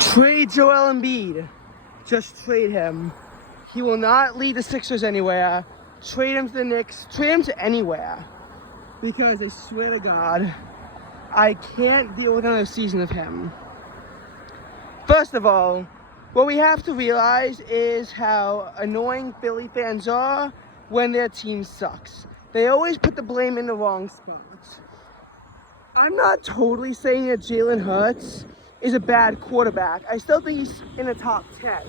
Trade Joel Embiid. Just trade him. He will not lead the Sixers anywhere. Trade him to the Knicks. Trade him to anywhere. Because I swear to God, I can't deal with another season of him. First of all, what we have to realize is how annoying Philly fans are when their team sucks. They always put the blame in the wrong spots. I'm not totally saying that Jalen Hurts is a bad quarterback. I still think he's in the top 10.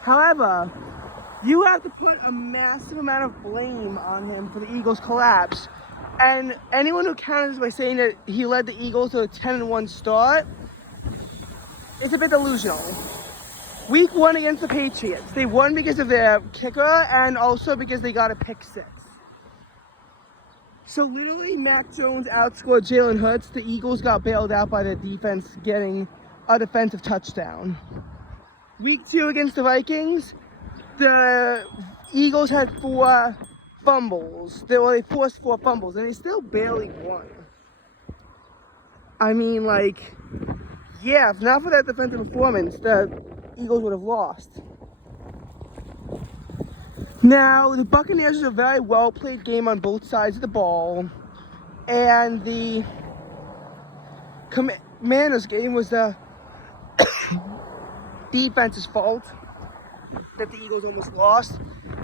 However, you have to put a massive amount of blame on him for the Eagles' collapse. And anyone who counters by saying that he led the Eagles to a 10-1 start is a bit delusional. Week 1 against the Patriots, they won because of their kicker and also because they got a pick 6. So literally, Mac Jones outscored Jalen Hurts. The Eagles got bailed out by their defense getting a defensive touchdown. Week 2 against the Vikings, the Eagles had 4 fumbles. They forced 4 fumbles, and they still barely won. I mean, like, yeah, if not for that defensive performance, the Eagles would have lost. Now, the Buccaneers was a very well-played game on both sides of the ball, and the Commanders game was the defense's fault that the Eagles almost lost.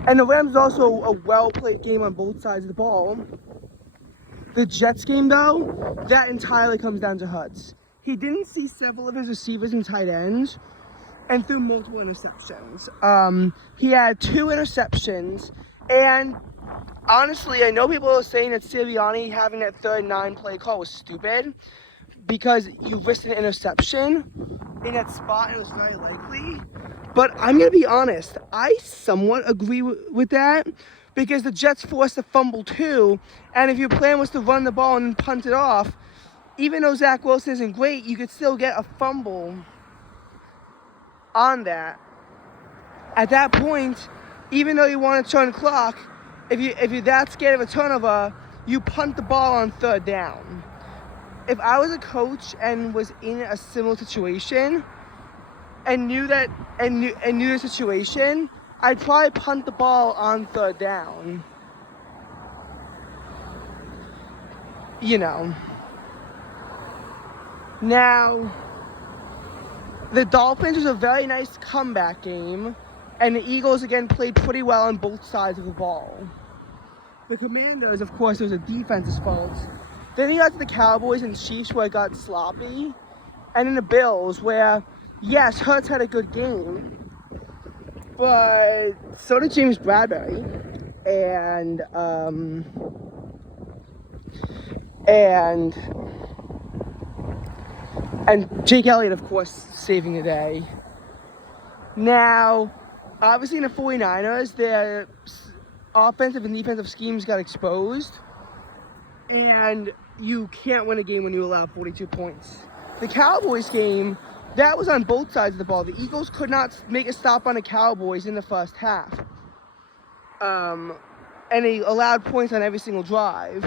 And the Rams was also a well-played game on both sides of the ball. The Jets game, though, that entirely comes down to Hurts. He didn't see several of his receivers and tight ends, and threw multiple interceptions. He had 2 interceptions, and honestly, I know people are saying that Sirianni having that third 9-play call was stupid because you risked an interception in that spot, and it was very likely. But I'm going to be honest, I somewhat agree with that because the Jets forced a fumble too, and if your plan was to run the ball and punt it off, even though Zach Wilson isn't great, you could still get a fumble on that. At that point, even though you want to turn the clock, if you're that scared of a turnover, you punt the ball on 3rd down. If I was a coach and was in a similar situation and knew the situation, I'd probably punt the ball on 3rd down. You know. Now, the Dolphins was a very nice comeback game, and the Eagles again played pretty well on both sides of the ball. The Commanders, of course, it was a defense's fault. Then you got to the Cowboys and Chiefs where it got sloppy, and then the Bills where, yes, Hurts had a good game, but so did James Bradbury, and Jake Elliott, of course, saving the day. Now, obviously in the 49ers, their offensive and defensive schemes got exposed, and you can't win a game when you allow 42 points. The Cowboys game, that was on both sides of the ball. The Eagles could not make a stop on the Cowboys in the first half. And they allowed points on every single drive.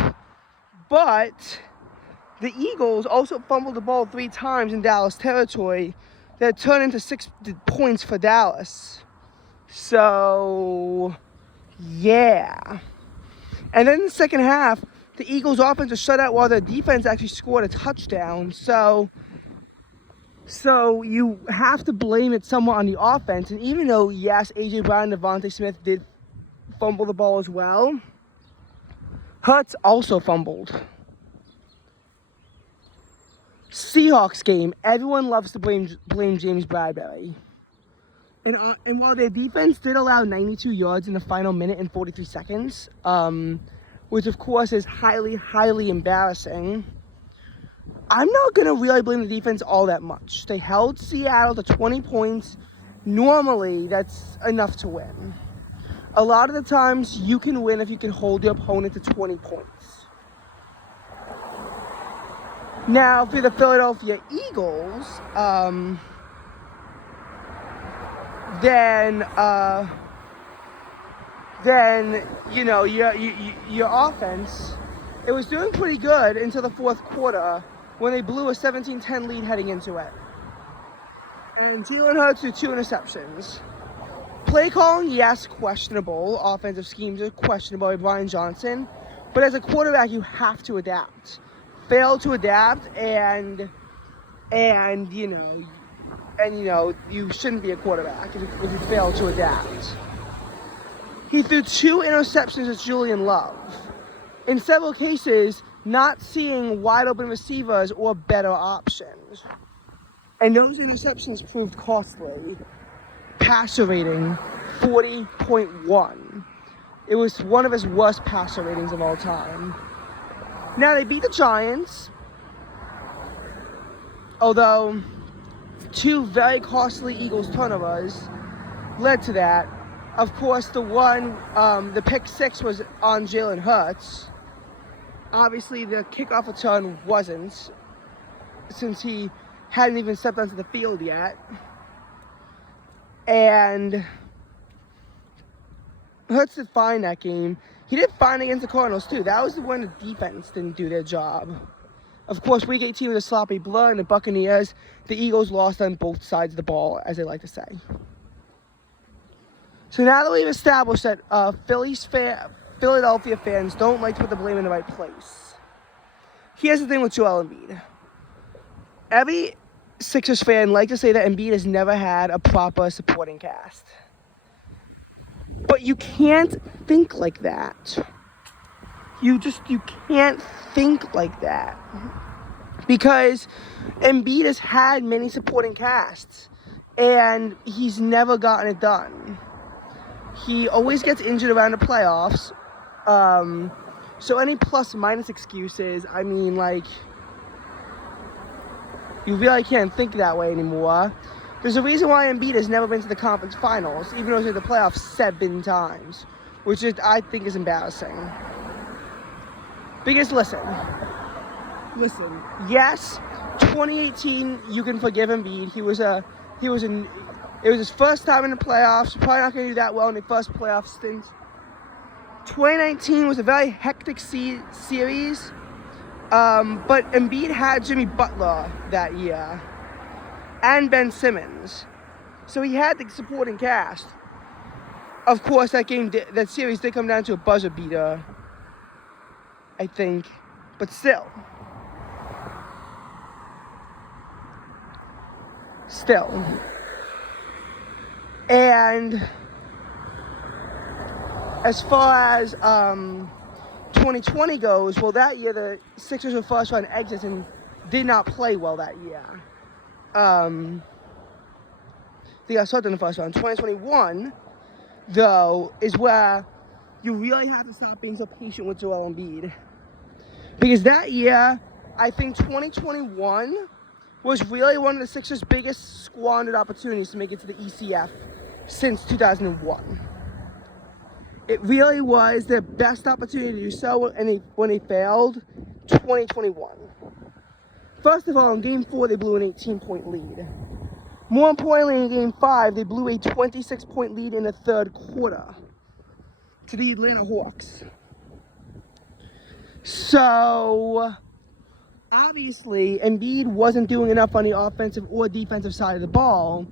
But the Eagles also fumbled the ball 3 times in Dallas territory that turned into 6 points for Dallas. So, yeah. And then in the second half, the Eagles' offense was shut out while their defense actually scored a touchdown. So you have to blame it somewhat on the offense. And even though, yes, A.J. Brown and Devontae Smith did fumble the ball as well, Hurts also fumbled. Seahawks game, everyone loves to blame James Bradbury. And while their defense did allow 92 yards in the final minute and 43 seconds, which of course is highly, highly embarrassing, I'm not going to really blame the defense all that much. They held Seattle to 20 points. Normally, that's enough to win. A lot of the times, you can win if you can hold your opponent to 20 points. Now, for the Philadelphia Eagles, then you know your offense, it was doing pretty good until the 4th quarter when they blew a 17-10 lead heading into it. And Jalen Hurts threw 2 interceptions. Play calling, yes, questionable. Offensive schemes are questionable by Brian Johnson. But as a quarterback, you have to adapt. Fail to adapt, and you shouldn't be a quarterback if you fail to adapt. He threw 2 interceptions to Julian Love. In several cases, not seeing wide open receivers or better options. And those interceptions proved costly. Passer rating, 40.1. It was one of his worst passer ratings of all time. Now, they beat the Giants, although 2 very costly Eagles turnovers led to that. Of course, the pick 6 was on Jalen Hurts. Obviously, the kickoff return wasn't, since he hadn't even stepped onto the field yet. And Hurts did fine that game. He did fine against the Cardinals, too. That was when the defense didn't do their job. Of course, Week 18 was a sloppy blur, and the Buccaneers, the Eagles lost on both sides of the ball, as they like to say. So now that we've established that Philadelphia fans don't like to put the blame in the right place, here's the thing with Joel Embiid. Every Sixers fan likes to say that Embiid has never had a proper supporting cast. But you can't think like that. You can't think like that. Because Embiid has had many supporting casts, and he's never gotten it done. He always gets injured around the playoffs. So any plus-minus excuses, you really can't think that way anymore. There's a reason why Embiid has never been to the conference finals, even though he's in the playoffs 7 times, which I think is embarrassing. Because listen, yes, 2018 you can forgive Embiid. It was his first time in the playoffs. Probably not going to do that well in the first playoff stint. 2019 was a very hectic series. But Embiid had Jimmy Butler that year and Ben Simmons. So he had the supporting cast. Of course, that series did come down to a buzzer beater, I think. But still. And as far as 2020 goes, well, that year the Sixers were first round exits and did not play well that year. They got swept in the first round. 2021, though, is where you really have to stop being so patient with Joel Embiid. Because that year, I think 2021 was really one of the Sixers' biggest squandered opportunities to make it to the ECF since 2001. It really was their best opportunity to do so, and when they failed, 2021. First of all, in Game 4, they blew an 18-point lead. More importantly, in Game 5, they blew a 26-point lead in the third quarter to the Atlanta Hawks. So, obviously, Embiid wasn't doing enough on the offensive or defensive side of the ball,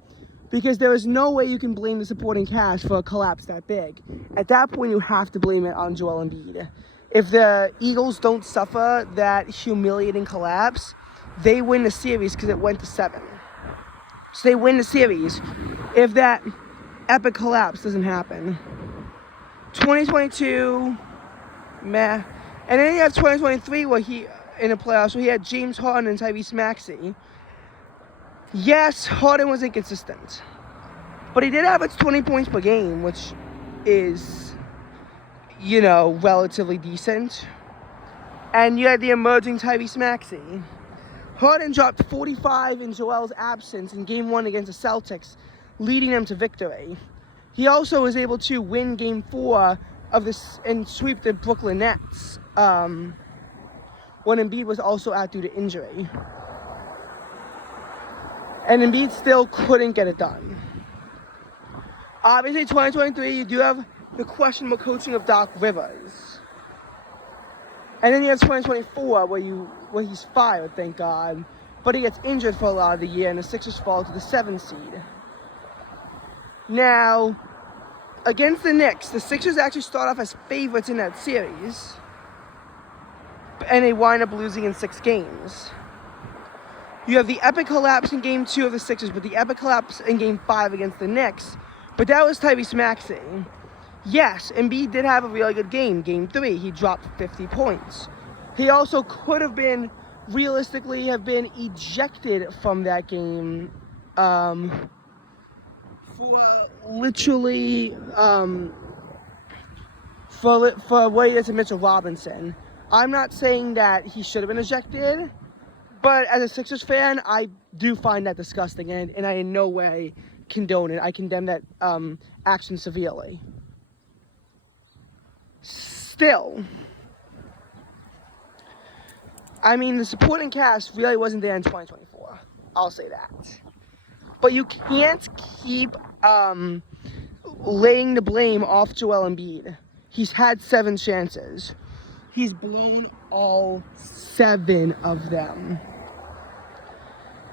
because there is no way you can blame the supporting cast for a collapse that big. At that point, you have to blame it on Joel Embiid. If the Eagles don't suffer that humiliating collapse, they win the series because it went to 7. So they win the series if that epic collapse doesn't happen. 2022, meh. And then you have 2023 in the playoffs where he had James Harden and Tyrese Maxey. Yes, Harden was inconsistent, but he did average 20 points per game, which is, relatively decent. And you had the emerging Tyrese Maxey. Harden dropped 45 in Joel's absence in Game 1 against the Celtics, leading them to victory. He also was able to win Game 4 and sweep the Brooklyn Nets when Embiid was also out due to injury. And Embiid still couldn't get it done. Obviously, 2023, you do have the questionable coaching of Doc Rivers. And then you have 2024, where he's fired, thank God. but he gets injured for a lot of the year, and the Sixers fall to the 7th seed. Now, against the Knicks, the Sixers actually start off as favorites in that series, and they wind up losing in 6 games. You have the epic collapse in Game 2 of the Sixers, but the epic collapse in Game 5 against the Knicks. But that was Tyrese Maxey. Yes, Embiid did have a really good game. Game 3, he dropped 50 points. He also could have been, realistically, have been ejected from that game for literally, for what he did to Mitchell Robinson. I'm not saying that he should have been ejected, but as a Sixers fan, I do find that disgusting, and I in no way condone it. I condemn that action severely. Still, I mean, the supporting cast really wasn't there in 2024. I'll say that. But you can't keep laying the blame off Joel Embiid. He's had 7 chances. He's blown all 7 of them.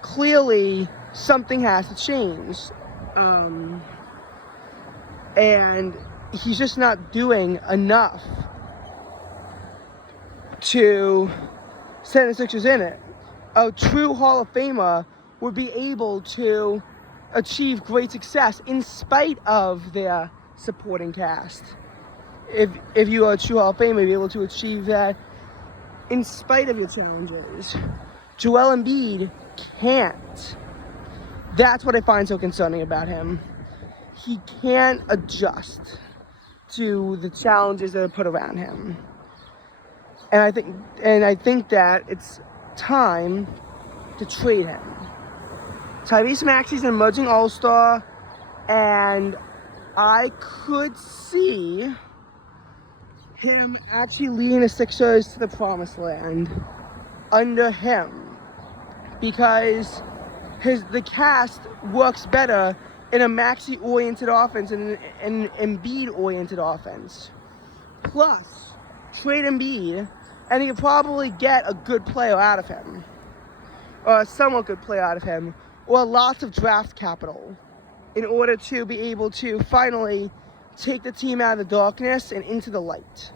Clearly, something has to change. And he's just not doing enough to send the Sixers in it. A true Hall of Famer would be able to achieve great success in spite of their supporting cast. If you are a true Hall of Famer, you'll be able to achieve that in spite of your challenges. Joel Embiid can't. That's what I find so concerning about him. He can't adjust to the challenges that are put around him. And I think that it's time to trade him. Tyrese Maxey's an emerging all-star, and I could see him actually leading the Sixers to the promised land under him, because the cast works better in a Maxey-oriented offense and an Embiid-oriented offense. Plus, trade Embiid, and you can probably get a good player out of him, or a somewhat good player out of him, or lots of draft capital in order to be able to finally take the team out of the darkness and into the light.